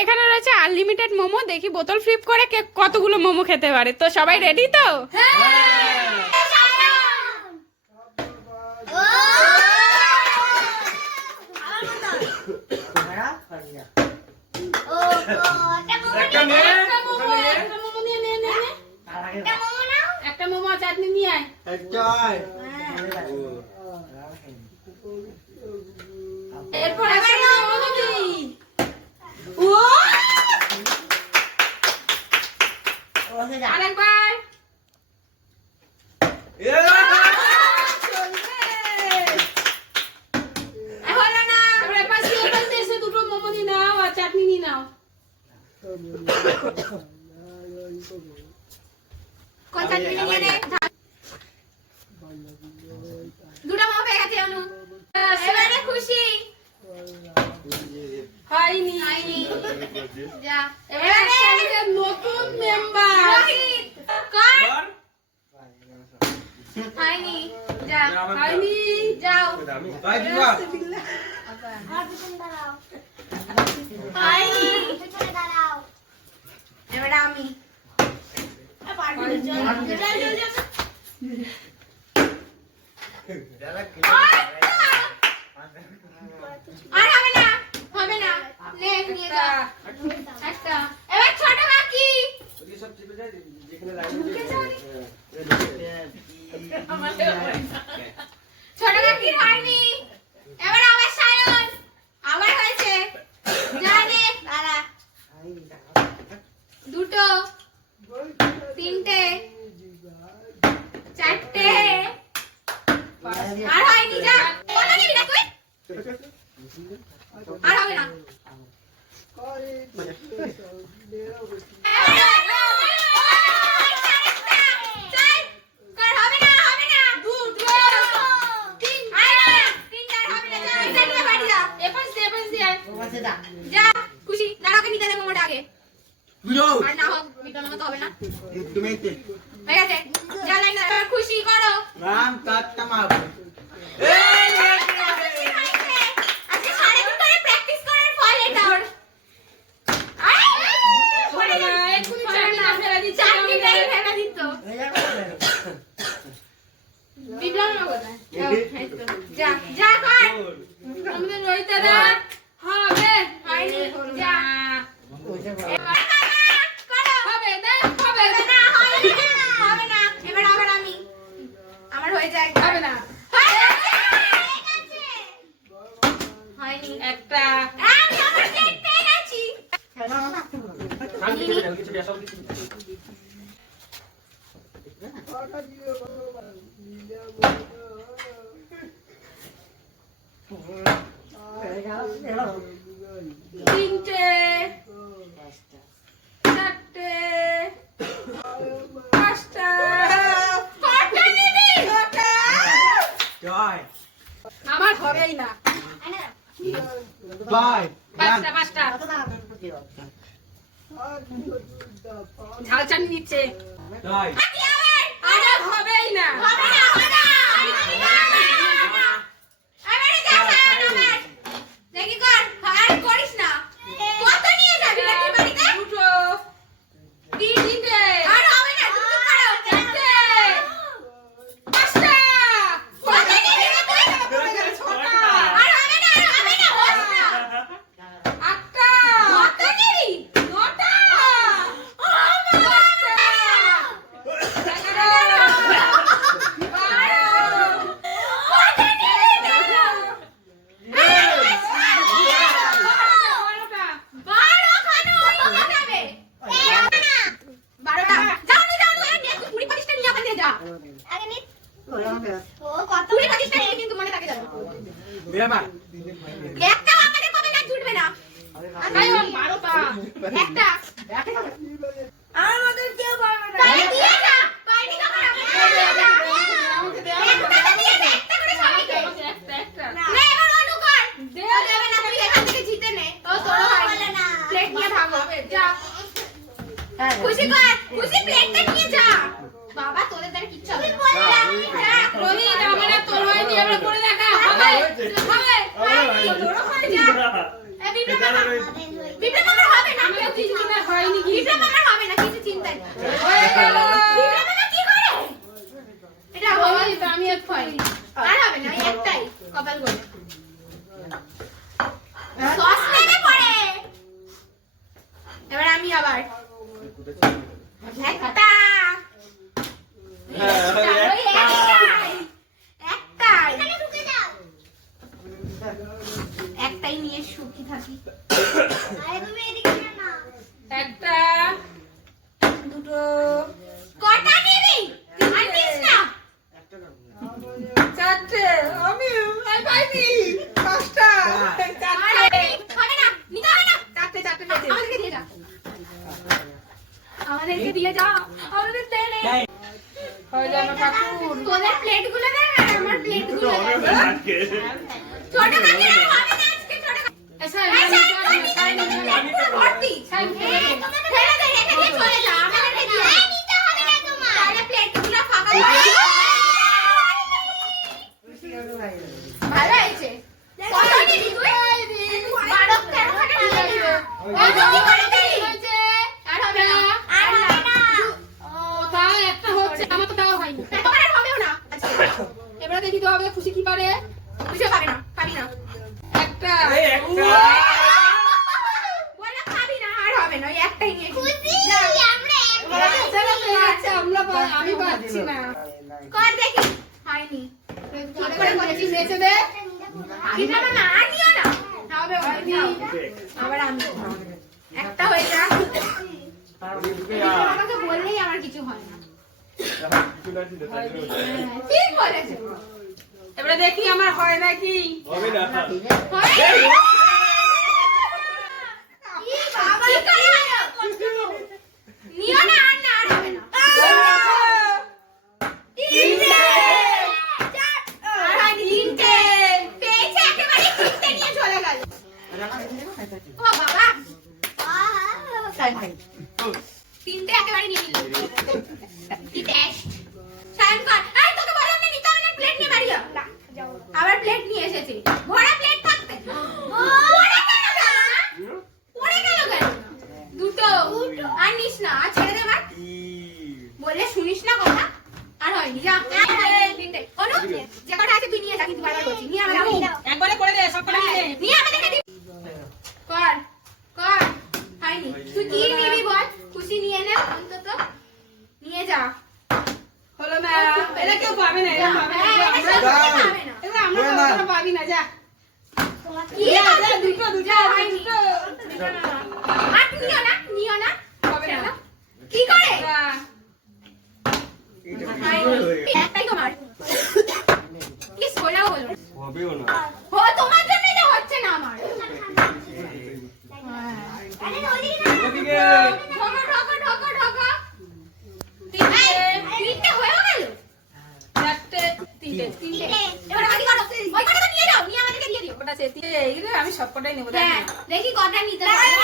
এখানে রয়েছে আনলিমিটেড মোমো, দেখি বোতল ফ্লিপ করে কে কতগুলো মোমো খেতে পারে। তো সবাই রেডি তো? একটা মোমো চাটনি নিয়ে আয়। এরপর আরেকবার দুটো মোমো নিয়ে নাও আর চাটনি নিয়ে নাও। দুটো মোমো পেয়ে গেছে অনু। এবারে খুশি হয়নি। যা এবারে নতুন মেম্বার হয়নি। যা হয়নি, যাও এবারে আমি আর হবে না, হবে না, নে নিয়ে যা একটা। এবার ছোট কাকি ছোট কাকির হয়নি। এবার আবার সায়ন, আবার হয়েছে। জানে দাঁড়া, দুটো, তিনটে, চারটে, আর হয়নি। যা কত নিবি না তুই? আর হবে না। যা খুশি, দাঁড়াকে নিতে দেবো মোটা আগে। আর না হোক মিটানো মতো হবে না। হয়ে গেছে, যা লাইন খুশি করো। রাম কাটটা মারবো। আজকে সাড়ে 2 ধরে প্র্যাকটিস করার ফল এটা। পড়ে না, এক্ষুনি চাটনি ফেলা দিচ্ছি। চাটনিটাই ফেলা দিত। বিপ্লব না কোথায়? যা যা কর। আমাদের রইতে দে। হবে হয়নি। যা হবে দে, হবে না, হবে না। এবার আবার আমি, আমার হয়ে যায়। হবে না, হয়নি। একটা আমি আমার সেট পেয়ে গেছি। তিনটে, চারটে, পাঁচটা, কটা নিবি? আমার হবেই না। পাঁচটা পাঁচটা ঝাল চাটনি দিচ্ছে। আর হবেই না। দেখি কর, আর করিস না। কত নিয়ে যাবি না তুই বাড়িতে? দুটো, তিনটে, আর হবে না। দুটো করো, চারটে, পাঁচটা, কত নিবি না তুই? ছটা, আর হবে না, আর হবে না, হোস না। আটটা, কত নিবি? নটা, দশটা, 11, 12, কিন্তু মনে থাকে জানো। একটা আমাদের কবে কাজ ছুটবে না। আইও 12টা। একটা আমাদের কেউ পারবে না। তাই দিয়ে যা। পাইনি তো খারাপ। আমাকে দে। একটা দিয়ে দে। একটা করে সবাইকে। একটা। না এবার অনু কর। দেবে না, তুই এখান থেকে জিতে নে। ও তোর হয় না। প্লেট নিয়ে ভাগো। যা। খুশি কর। খুশি প্লেটটা নিয়ে যা। বাবা তোদের দ্বারা কিচ্ছু হবে না। রোহিত আমরা তোর হয়নি, আমরা করে দেখা। হবে হবে। তোরও হয় না। বিপ্লব হবে না। কিছু না হয়নি কি ডিপ্লোমা আমার হবে না, কিছু চিন্তা নেই। হয়ে গেল ডিপ্লোমা কি করে? এটা হবে ওই তো আমি এক হয়। আর হবে না, ওই একটাই কপাল করে। সস নেমে পড়ে। এবার আমি আবার একটা একটাই নিয়ে সুখী থাকি। একটা দুটো কটা নিবি? আনিস না। চারটে আমি পাইনি পাঁচটা আরে, হবে না, নিতে হবে না। চারটে চারটে পেয়েছি আমাদেরকে দিয়ে যা। আমাদেরকে দিয়ে যা। আমাদের দে নে। হয়ে যাবে ঠাকুর তোদের প্লেটগুলো দে, আর আমার প্লেটগুলো দে। ছোট কাকি আর হবে না আজকে ছোট কাকি। এসে এই সাইড করে দিবি, প্লেটগুলো ভর্তি। ফেলে দে, রেখে দিয়ে চলে যা। আমাদেরকে দিয়ে যা। নিতে হবে না তোমার। তাহলে প্লেটগুলো ফাঁকা করে দে। ভালো হয়েছে। কত নিবি তুই? 12-13 খানা নিয়ে নিবি। কত কি করে দিবি? আর হবে না। আর হবে না। তাও একটা হচ্ছে আমার তো দেওয়া হয়নি তোমার আর হবেও না। আচ্ছা, এবারে দেখি তো হবে খুশি কি পারে বুঝতে পারে না, পারি না। একটা বললাম খাবি না, আর হবে না, ওই একটাই নিয়ে খুশি আমরা চলো পেয়ে যাচ্ছে আমি পাচ্ছি না কর দেখি। হয়নি। ঠিক করে করেছি বেঁচে দে দিতে হবে না, আর নিও না। হবে হয়নি। আবার আমি একটা হয়ে যা। আমাকে বললেই আমার কিছু হয় না। ঠিক বলেছে। এবারে দেখি আমার হয় নাকি হয়নি। ই বাবা, কি করে হলো? নিও না, আর না, আর হবে না। তিনটে। আর হয়নি, তিনটে। পেয়েছে একেবারে, তিনটে নিয়ে চলে গেল। ও বাবা, তিনটে একেবারে নিয়ে নিল। কি টেস্ট। সায়ন কর। এই, তোকে বললাম না নিতে হবে না, প্লেট নিয়ে বাড়ি যা। আবার প্লেট নিয়ে এসেছে। ভরা প্লেট থাকতে। পড়ে গেল না? পড়ে গেল কেন? দুটো। আর নিস না, আর ছেড়ে দে এবার। বললে শুনিস না কথা? আর হয়নি, যা। তিনটে। অনু, যে কটা আছে তুই নিয়ে যা, কিন্তু বারবার বলছি। নিয়ে আমাদের একবারে করে দে সব কটা মিলে নিয়ে আমাদেরকে দিবি। কর, কর। হয়নি। তুই কি নিবি বল? খুশি নিয়ে নে অন্তত। নিয়ে যা। হলো না এটা কেউ পাবে না এটা পাবে না এগুলো আমরা কখনো পাবি না যা কি যা, হবে? যা, দুটো দুটো হয়নি। দুটো আর নিও না, নিও না। হবে না কি করে? যা। হয়নি। একটাই তোমার। কি সোজা হলো? হবেও না ও, তোমার জন্যই তো হচ্ছে না আমার। ওদিকে ঢোকো, ঢোকো, ঢোকো, ঢোকো। তিনটে হয়েও গেল? চারটে তিনটে তিনটে। এবার বাকি করো। ওই কটা তো নিয়ে যাও, নিয়ে আমাদেরকে দিয়ে দিও। ওটা চেতিয়ে এইগুলো আমি সব কটাই নেবো হ্যাঁ, দেখি কটা নিতে পারো।